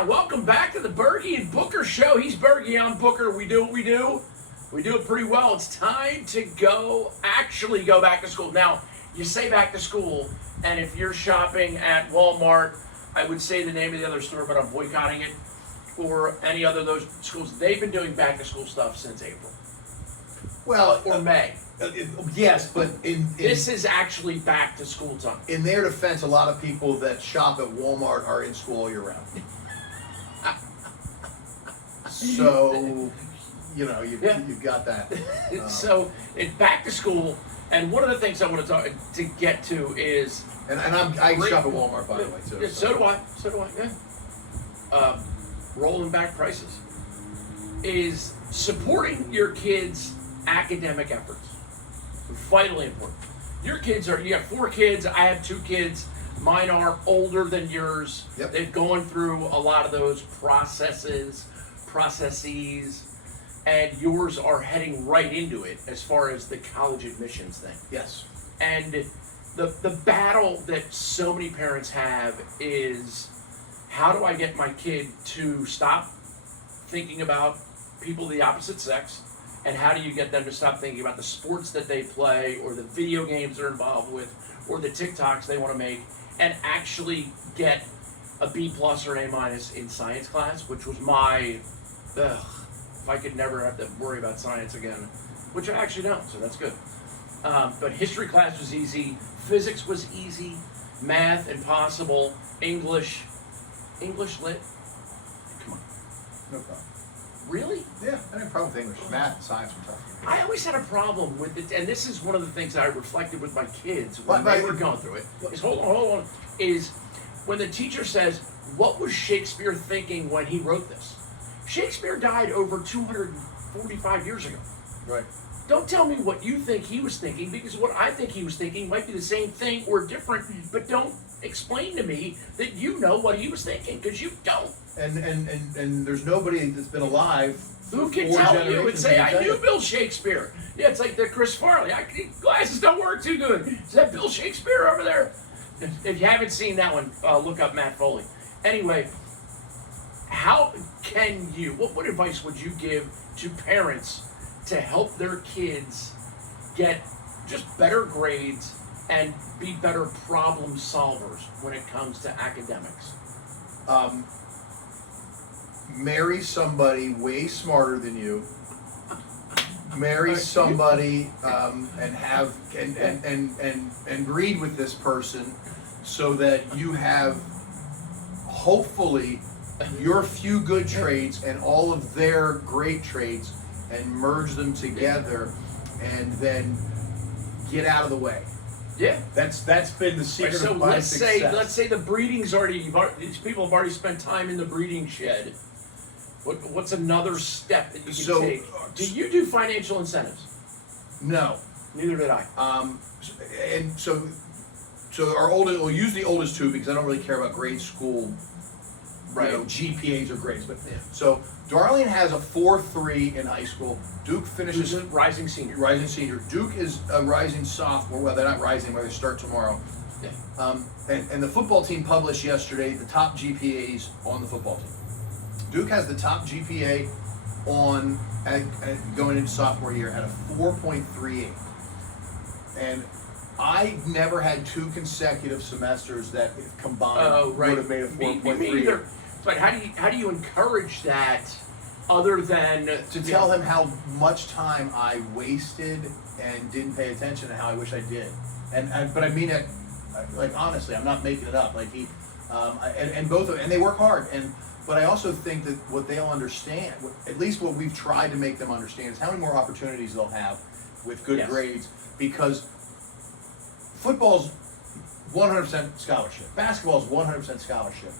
Yeah, welcome back to the Bergie and Booker show. He's Bergie, I'm Booker. We do what we do. We do it pretty well. It's time to actually go back to school. Now, you say back to school, and if you're shopping at Walmart, I would say the name of the other store, but I'm boycotting it, or any other of those schools. They've been doing back to school stuff since April. Well, or May. Yes, but this is actually back to school time. In their defense, a lot of people that shop at Walmart are in school all year round. So, you've got that. So it's back to school, and one of the things I want to get to is, I shop at Walmart, by the way, too. So do I. Yeah. Rolling back prices is supporting your kids' academic efforts. Vitally important. You have 4 kids. I have 2 kids. Mine are older than yours. Yep. They've gone through a lot of those processes, and yours are heading right into it as far as the college admissions thing. Yes. And the battle that so many parents have is, how do I get my kid to stop thinking about people of the opposite sex, and how do you get them to stop thinking about the sports that they play or the video games they're involved with or the TikToks they want to make, and actually get a B+ or an A- in science class, which was my, if I could never have to worry about science again, which I actually don't, so that's good. But history class was easy, physics was easy, math impossible, English lit. Come on. No problem. Really? Yeah, I didn't have a problem with English. Math and science were tough. I always had a problem with it, and this is one of the things that I reflected with my kids when they were going through it. Is hold on. Is when the teacher says, "What was Shakespeare thinking when he wrote this?" Shakespeare died over 245 years ago. Right. Don't tell me what you think he was thinking, because what I think he was thinking might be the same thing or different, but don't explain to me that you know what he was thinking, because you don't. And there's nobody that's been alive who can tell you and say, I knew Bill Shakespeare. Yeah, it's like the Chris Farley. Glasses don't work too good. Is that Bill Shakespeare over there? If you haven't seen that one, look up Matt Foley. Anyway, how can you, what advice would you give to parents to help their kids get just better grades and be better problem solvers when it comes to academics? Marry somebody way smarter than you. Marry somebody and breed with this person so that you have hopefully your few good traits and all of their great traits, and merge them together, and then get out of the way. Yeah, that's been the secret so of my success. Let's say the breeding's these people have already spent time in the breeding shed. What's another step that you can take? Do you do financial incentives? No. Neither did I. And so our oldest, we'll use the oldest 2 because I don't really care about grade school, right? GPAs or grades. But yeah. So Darlene has a 4.3 in high school. Duke finishes a rising senior. Rising senior. Duke is a rising sophomore. Well, they're not rising, but they start tomorrow. Yeah. And the football team published yesterday the top GPAs on the football team. Duke has the top GPA on going into sophomore year at a 4.38, and I never had 2 consecutive semesters that combined would have made a 4.3. Me either. But how do you encourage that, other than to tell him how much time I wasted and didn't pay attention, and how I wish I did, but I mean it, like, honestly, I'm not making it up. Like and both of them, and they work hard, but I also think that what they'll understand, at least what we've tried to make them understand, is how many more opportunities they'll have with good grades, because football's 100% scholarship, basketball's 100% scholarship.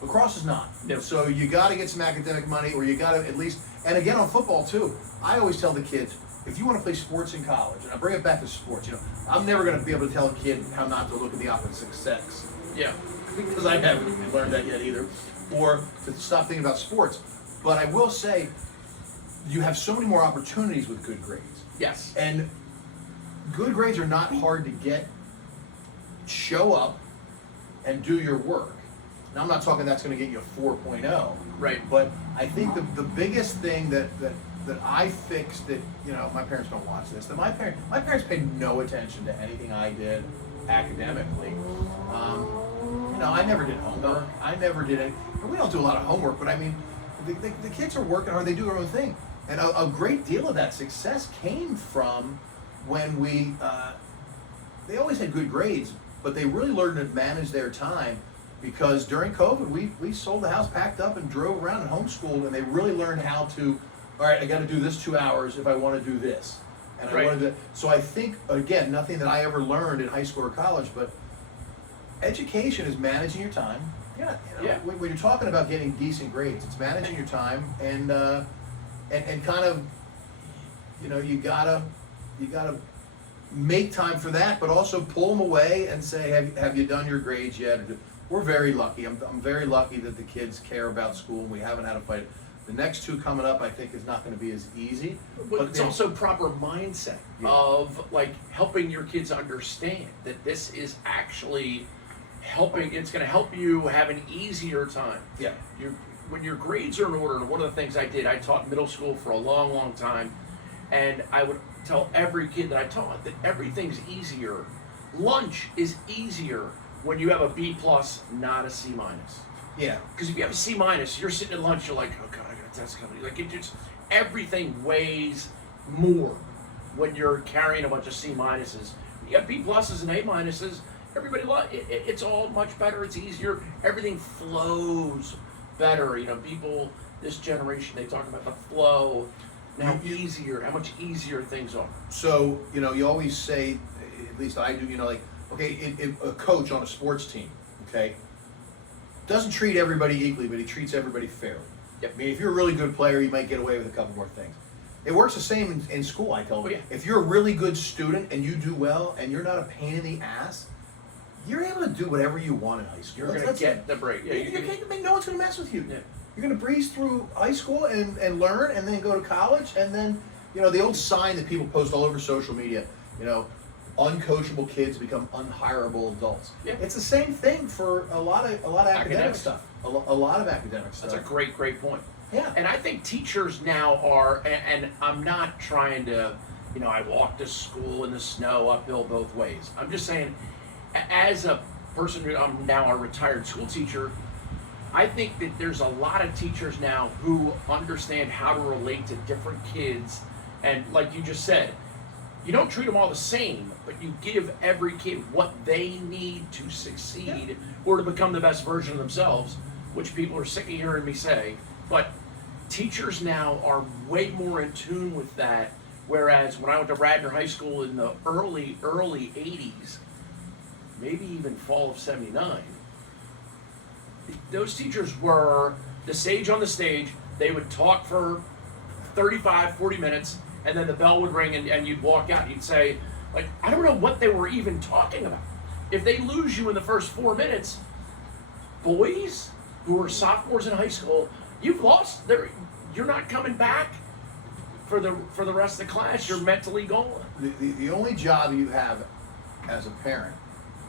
Lacrosse is not. No. So you got to get some academic money, or you got to at least, and again on football too, I always tell the kids, if you want to play sports in college, and I bring it back to sports, I'm never going to be able to tell a kid how not to look at the opposite sex. Yeah. Because I haven't learned that yet either. Or to stop thinking about sports. But I will say, you have so many more opportunities with good grades. Yes. And good grades are not hard to get. Show up and do your work. Now I'm not talking that's going to get you a 4.0. Right. But I think the biggest thing that I fixed that, you know, my parents don't watch this, that my parents paid no attention to anything I did academically. You know, I never did homework. I never did it. We don't do a lot of homework, but I mean, the kids are working hard. They do their own thing. And a great deal of that success came from when they always had good grades, but they really learned to manage their time, because during COVID, we sold the house, packed up, and drove around and homeschooled, and they really learned how to, all right, I got to do this 2 hours if I want to do this. And I wanted to, so I think, again, nothing that I ever learned in high school or college, but education is managing your time. Yeah, you know, when you're talking about getting decent grades, it's managing your time, and kind of, you know, you gotta make time for that, but also pull them away and say, have you done your grades yet? We're very lucky. I'm very lucky that the kids care about school, and we haven't had a fight. The next two coming up, I think, is not going to be as easy. But it's also proper mindset of like helping your kids understand that this is actually helping. It's going to help you have an easier time. Yeah. When your grades are in order, and one of the things I did, I taught middle school for a long, long time, and I would tell every kid that I taught that everything's easier. Lunch is easier when you have a B plus, not a C minus. Yeah. Because if you have a C minus, you're sitting at lunch, you're like, oh God, I got a test coming. Like, it just, everything weighs more when you're carrying a bunch of C minuses. You got B pluses and A minuses, everybody, it's all much better, it's easier, everything flows better. You know, people, this generation, they talk about the flow, and how much easier things are. So, you know, you always say, at least I do, you know, like, okay, a coach on a sports team, okay, doesn't treat everybody equally, but he treats everybody fairly. Yep. I mean, if you're a really good player, you might get away with a couple more things. It works the same in school, I tell them. Oh, yeah. If you're a really good student and you do well and you're not a pain in the ass, you're able to do whatever you want in high school. You're going to get the break. Yeah, no one's going to mess with you. Yeah. You're going to breeze through high school and learn, and then go to college, and then, you know, the old sign that people post all over social media, you know, uncoachable kids become unhireable adults. Yeah. It's the same thing for a lot of academic stuff. A lot of academic stuff. That's a great point. Yeah. And I think teachers now are, and I'm not trying to, you know, I walked to school in the snow uphill both ways. I'm just saying, as a person who I'm now a retired school teacher, I think that there's a lot of teachers now who understand how to relate to different kids. And like you just said, you don't treat them all the same, but you give every kid what they need to succeed or to become the best version of themselves, which people are sick of hearing me say. But teachers now are way more in tune with that, whereas when I went to Radnor High School in the early 80s, maybe even fall of 79, those teachers were the sage on the stage. They would talk for 35, 40 minutes, and then the bell would ring, and you'd walk out and you'd say, like, I don't know what they were even talking about. If they lose you in the first 4 minutes, boys who are sophomores in high school, you've lost. You're not coming back for the rest of the class. You're mentally gone. The only job you have as a parent,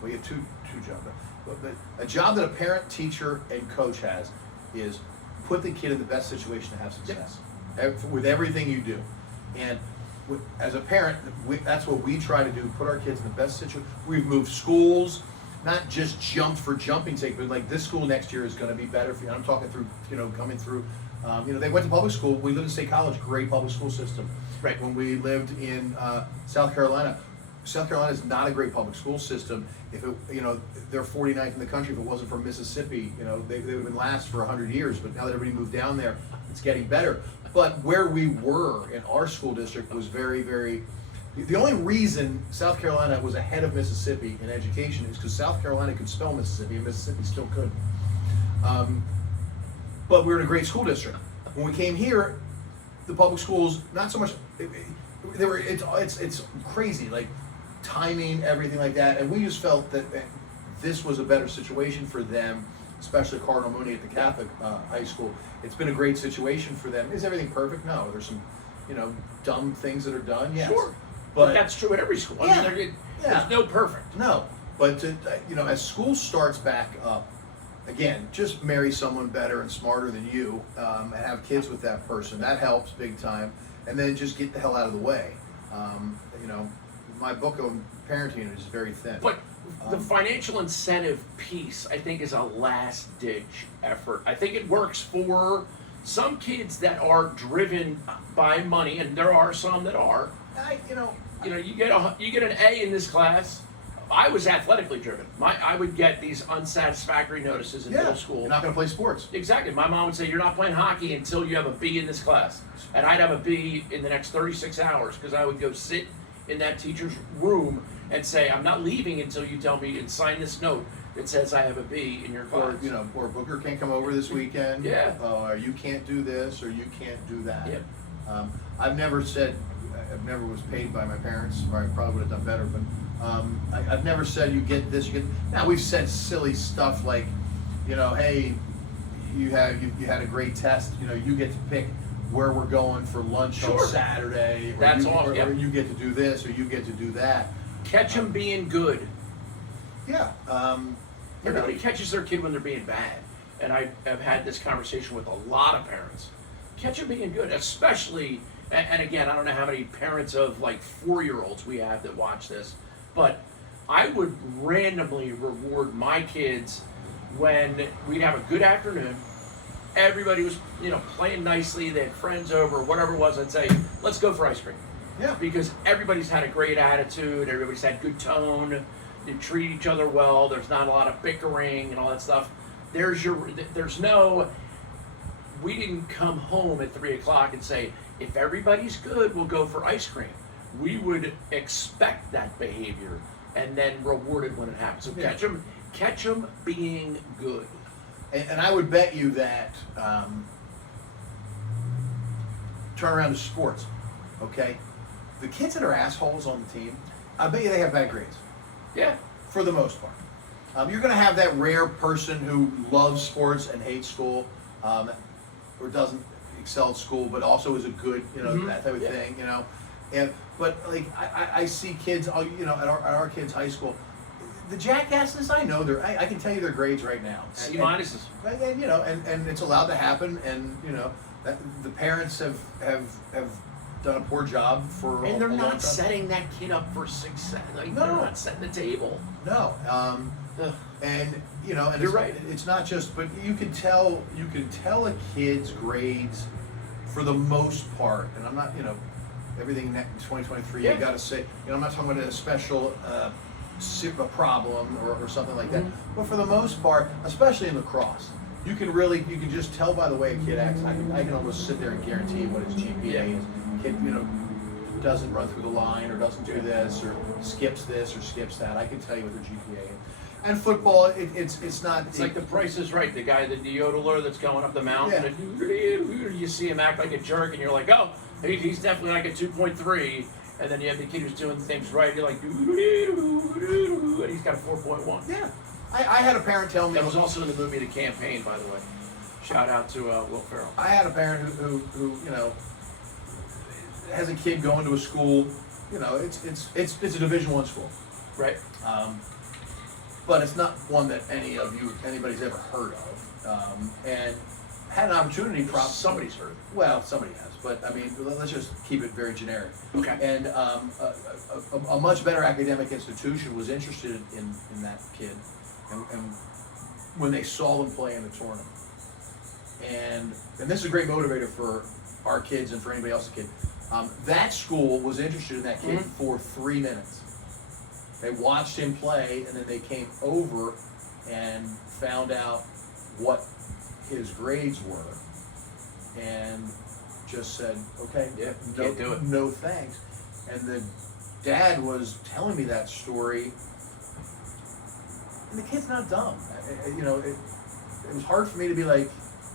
well, you have two jobs. But a job that a parent, teacher, and coach has is put the kid in the best situation to have success with everything you do. And as a parent, that's what we try to do, put our kids in the best situation. We've moved schools, not just jumped for jumping's sake, but like this school next year is going to be better for you. I'm talking through, you know, coming through, you know, they went to public school. We lived in State College, great public school system. Right. When we lived in South Carolina is not a great public school system. If it, you know, they're 49th in the country. If it wasn't for Mississippi, you know, they would have been last for 100 years. But now that everybody moved down there, it's getting better. But where we were in our school district was very, very. The only reason South Carolina was ahead of Mississippi in education is because South Carolina could spell Mississippi, and Mississippi still couldn't. But we were in a great school district. When we came here, the public schools, not so much. They were. It's crazy, like timing, everything like that, and we just felt that this was a better situation for them, especially Cardinal Mooney at the Catholic high school. It's been a great situation for them. Is everything perfect? No. There's some, you know, dumb things that are done. Yes. Sure. But that's true at every school. Yeah. I mean, there's no perfect. No. But, you know, as school starts back up, again, just marry someone better and smarter than you, and have kids with that person. That helps big time. And then just get the hell out of the way. You know, my book on parenting is very thin. But the financial incentive piece, I think, is a last-ditch effort. I think it works for some kids that are driven by money, and there are some that are. You get an A in this class. I was athletically driven. I would get these unsatisfactory notices in middle school. You're not going to play sports. Exactly. My mom would say, "You're not playing hockey until you have a B in this class," and I'd have a B in the next 36 hours because I would go sit in that teacher's room and say, "I'm not leaving until you tell me and sign this note that says I have a B in your class." Or Booker can't come over this weekend. Yeah. Or you can't do this, or you can't do that. Yeah. I've never was paid by my parents, or I probably would have done better, but I've never said you get this, you get. Now we've said silly stuff like, hey, you had a great test, you get to pick where we're going for lunch on Saturday. Or That's you, awesome. or you get to do this, or you get to do that. Catch them being good. Yeah. Everybody catches their kid when they're being bad. And I've had this conversation with a lot of parents. Catch them being good, especially, and again, I don't know how many parents of like 4-year-olds we have that watch this, but I would randomly reward my kids when we'd have a good afternoon. Everybody was, playing nicely. They had friends over, whatever it was. I'd say, let's go for ice cream. Yeah. Because everybody's had a great attitude. Everybody's had good tone. They treat each other well. There's not a lot of bickering and all that stuff. We didn't come home at 3 o'clock and say, if everybody's good, we'll go for ice cream. We would expect that behavior and then reward it when it happens. So catch them being good. And I would bet you that turn around to sports, okay? The kids that are assholes on the team, I bet you they have bad grades. Yeah. For the most part. You're going to have that rare person who loves sports and hates school, or doesn't excel at school, but also is a good, that type of thing, But like I see kids, at our kids' high school, the jackasses, I know I can tell you their grades right now. C minuses. And it's allowed to happen, and that the parents have done a poor job for. And they're a long not time. setting that kid up for success. They're not setting the table. No. And You're right. It's not just, but you can tell a kid's grades for the most part, and I'm not, everything in 2023. You got to say, I'm not talking about a special a problem or something like that, but for the most part, especially in lacrosse, you can just tell by the way a kid acts. I can almost sit there and guarantee what his GPA is. Kid, doesn't run through the line or doesn't do this or skips this or skips that. I can tell you what their GPA is. And football, it's not. It's like The Price is Right. The guy, the yodeler that's going up the mountain, and you see him act like a jerk, and you're like, oh, he's definitely like a 2.3. And then you have the kid who's doing things right. You're like, and he's got a 4.1. Yeah. I had a parent tell me. That was also in the movie The Campaign, by the way. Shout out to Will Ferrell. I had a parent who has a kid going to a school. It's a Division I school. Right. But it's not one that anybody's ever heard of, and had an opportunity. Somebody's heard. Well, somebody has, but I mean, let's just keep it very generic. Okay. And a much better academic institution was interested in that kid, and when they saw them play in the tournament, and this is a great motivator for our kids and for anybody else's kid. That school was interested in that kid for 3 minutes. They watched him play, and then they came over and found out what his grades were, and just said, "Okay, can't do it. No thanks." And the dad was telling me that story, and the kid's not dumb. It was hard for me to be like,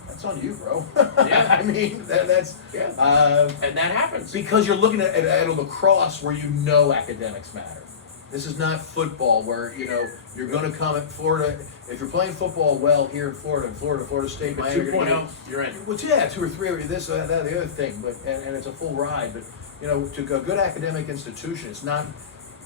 "That's on you, bro." Yeah. I mean, that's and that happens because you're looking at a lacrosse where academics matter. This is not football where, you're going to come at Florida. If you're playing football well here in Florida State, Miami, 2.0, you're in. Well, yeah, 2 or 3 or this, that, the other thing, but and it's a full ride. But, to a good academic institution, it's not,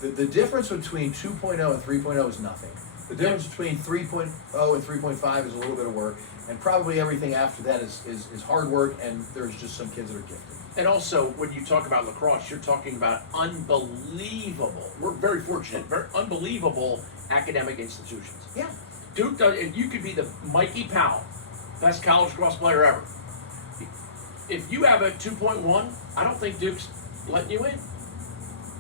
the difference between 2.0 and 3.0 is nothing. The difference between 3.0 and 3.5 is a little bit of work, and probably everything after that is hard work, and there's just some kids that are gifted. And also, when you talk about lacrosse, you're talking about unbelievable. We're very fortunate, very unbelievable academic institutions. Yeah. Duke does, and you could be the Mikey Powell, best college lacrosse player ever. If you have a 2.1, I don't think Duke's letting you in.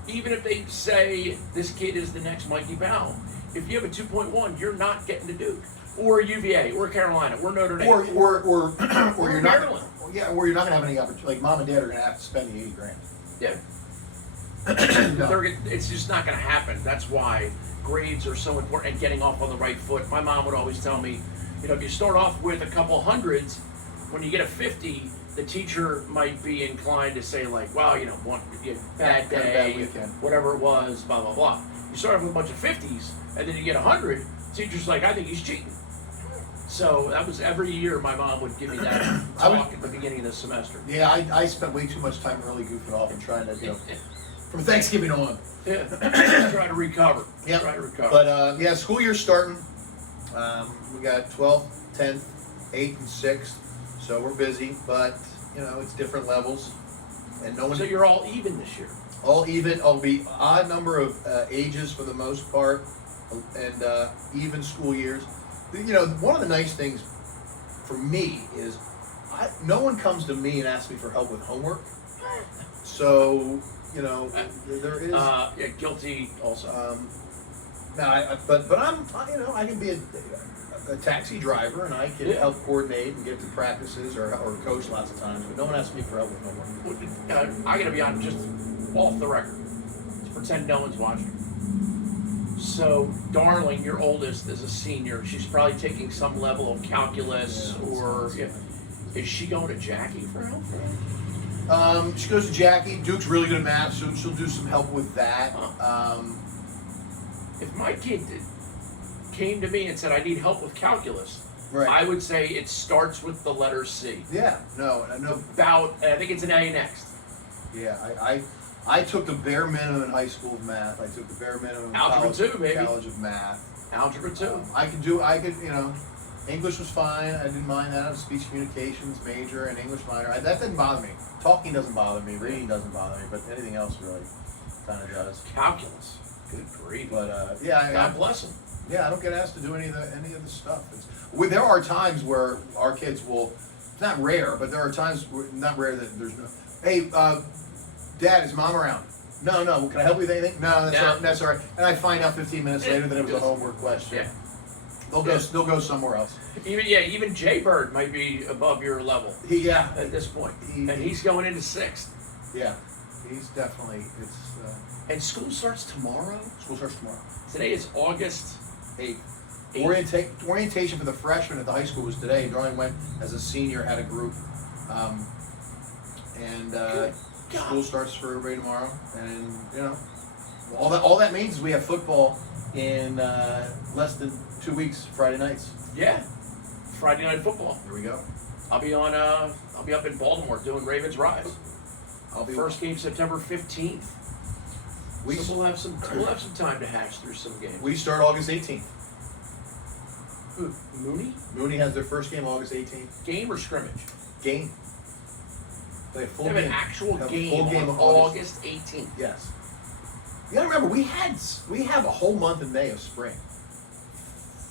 Even if they say this kid is the next Mikey Powell, if you have a 2.1, you're not getting to Duke or UVA or Carolina or Notre Dame Or you're not. Maryland. Yeah, or you're not gonna have any opportunity. Like mom and dad are gonna have to spend the $80,000. Yeah. No. It's just not going to happen. That's why grades are so important and getting off on the right foot. My mom would always tell me, if you start off with a couple hundreds, when you get a 50, the teacher might be inclined to say like, wow, bad day, bad weekend. whatever it was, blah, blah, blah. You start off with a bunch of 50s, and then you get 100, teacher's like, I think he's cheating. So that was every year my mom would give me that talk at the beginning of the semester. Yeah, I spent way too much time early goofing off and trying to, from Thanksgiving on. Yeah, try to recover. Yeah. Try to recover. But school year's starting. We got 12th, 10th, 8th, and 6th. So we're busy, but it's different levels, and no one. So you're all even this year. All even. I'll be odd number of ages for the most part, and even school years. One of the nice things for me is no one comes to me and asks me for help with homework. So there is. Yeah, guilty also. But I can be a taxi driver, and I can help coordinate and get to practices or coach lots of times. But no one asks me for help with homework. I gotta be honest, just off the record. Let's pretend no one's watching. So, Darling, your oldest, is a senior. She's probably taking some level of calculus, is she going to Jackie for help? She goes to Jackie. Duke's really good at math, so she'll do some help with that. If my kid came to me and said, I need help with calculus, Right. I would say it starts with the letter C. Yeah, no. I think it's an A next. Yeah, I took the bare minimum in high school of math. I took the bare minimum in Algebra 2, baby. college of math. Algebra 2. English was fine. I didn't mind that. I was speech communications major and English minor. That didn't bother me. Talking doesn't bother me. Reading doesn't bother me. But anything else really kind of does. Calculus. Good grief. But God bless him. Yeah, I don't get asked to do any of the stuff. There are times where our kids will. It's not rare, but there are times not rare that there's no. Hey, Dad, is Mom around? No. Can I help you with anything? No, that's all right. And I find out 15 minutes later that it was a homework question. Yeah. They'll go somewhere else. Even Jay Bird might be above your level. At this point, and he's going into 6th. Yeah, he's definitely. And school starts tomorrow. School starts tomorrow. Today is August 8th. Orientation for the freshmen at the high school was today. Darling went as a senior, had a group, school starts for everybody tomorrow. And all that means is we have football in less than 2 weeks, Friday nights. Yeah, Friday night football. Here we go. I'll be up in Baltimore doing Ravens Rise. First game September 15th. We'll have some time to hash through some games. We start August 18th. Who? Mooney has their first game August 18th. Game or scrimmage? Game. They have an actual game on August 18th. Yes. You gotta remember, we have a whole month in May of spring.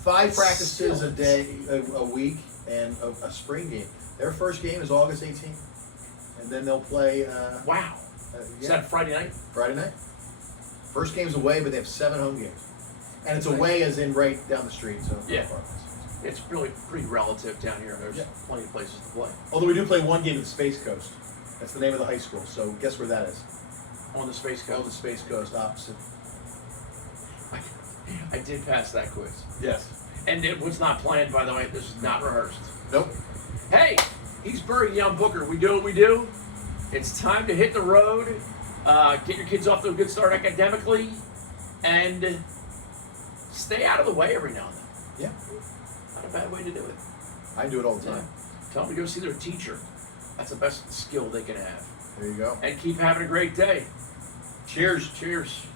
5 practices a day, a week, and a spring game. Their first game is August 18th, and then they'll play. Wow. Is that Friday night? Friday night. First game's away, but they have 7 home games, and it's away as in right down the street. So yeah, it's really pretty relative down here. There's plenty of places to play. Although we do play one game at the Space Coast. That's the name of the high school. So guess where that is? On the Space Coast. On the Space Coast, opposite. I did pass that quiz. Yes. And it was not planned, by the way. This is not rehearsed. Nope. Hey, he's Bergie and Booker. We do what we do. It's time to hit the road. Get your kids off to a good start academically, and stay out of the way every now and then. Yeah. Not a bad way to do it. I do it all the time. Yeah. Tell them to go see their teacher. That's the best skill they can have. There you go. And keep having a great day. Cheers. Cheers.